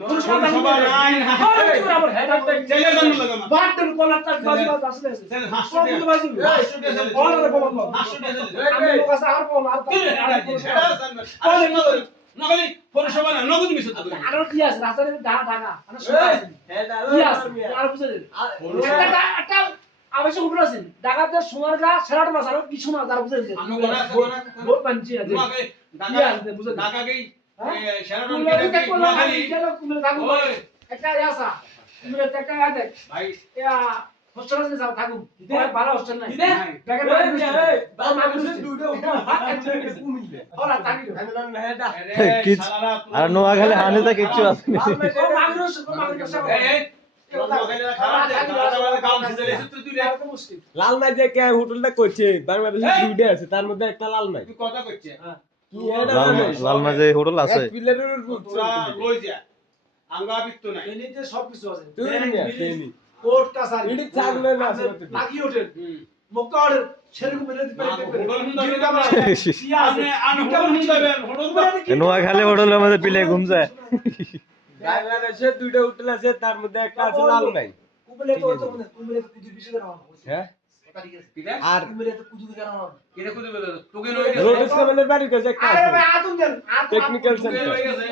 পৌরসভা নাই আমার হেড একটা জেলে জন্ম লাগা বাটের কলারটা বাজি বাজ আসলে জেলে সব 500 বাজি বড় রে বাবা 500 টাকা আমি লোক আছে আর বল আর নগলি পৌরসভা না নগদ মিছে তো আর কি আছে রাস্তায় ঢাকা আমি শুনছি কি আছে আর বুঝে একটা আবশ্যক উপরে আছে ঢাকাতে সোনার গা সেরাটা মাছ আর কিছু না তার বুঝে আমি গোনা বহুত পাঞ্চি আছে তোমাকে ঢাকা গই সেরাটন একটা আসা তুমি একটা দেখ ভাই ইয়া হোস্টেলে যাও থাকো ভালো হোস্টেল নাই দেখেন ওরা থাকি আর নোয়াখালী হানিতে কিচ্ছু আছে না লাল মাই যে কে হোটেলটা করছে বাংলাদেশে দুইটা আছে তার মধ্যে একটা লাল মাই কথা কইছে কি এটা লাল মাঝে হোটেল আছে পিলারের উপর তোরা লই যা আঙ্গা বিত্ত নাই এনিতে সব কিছু আছে তুই নিয়া তেনি কোর্ট কাছারি এডি থাকলে না আছে লাগি হোটেল মক্কা হোটেল সেরকম মেরে দিতে হোটেল হুন্দাবে নোয়াখালী হোটেলের মধ্যে পিলে ঘুম যায় বাংলাদেশে দুইটা হোটেল আছে তার মধ্যে একটা আছে লাল মাই কুবলে তো কুবলে কুদু বিশে দেওয়া হ্যাঁ কিটা আর কুবলে তো কুদু দেওয়া কিটা কুদু তোকে নই রোড ইসলামের বাড়ির কাছে একটা আরে আছে ভাই আতুন দেন টেকনিক্যাল তোকে সেন্টার নই গেছে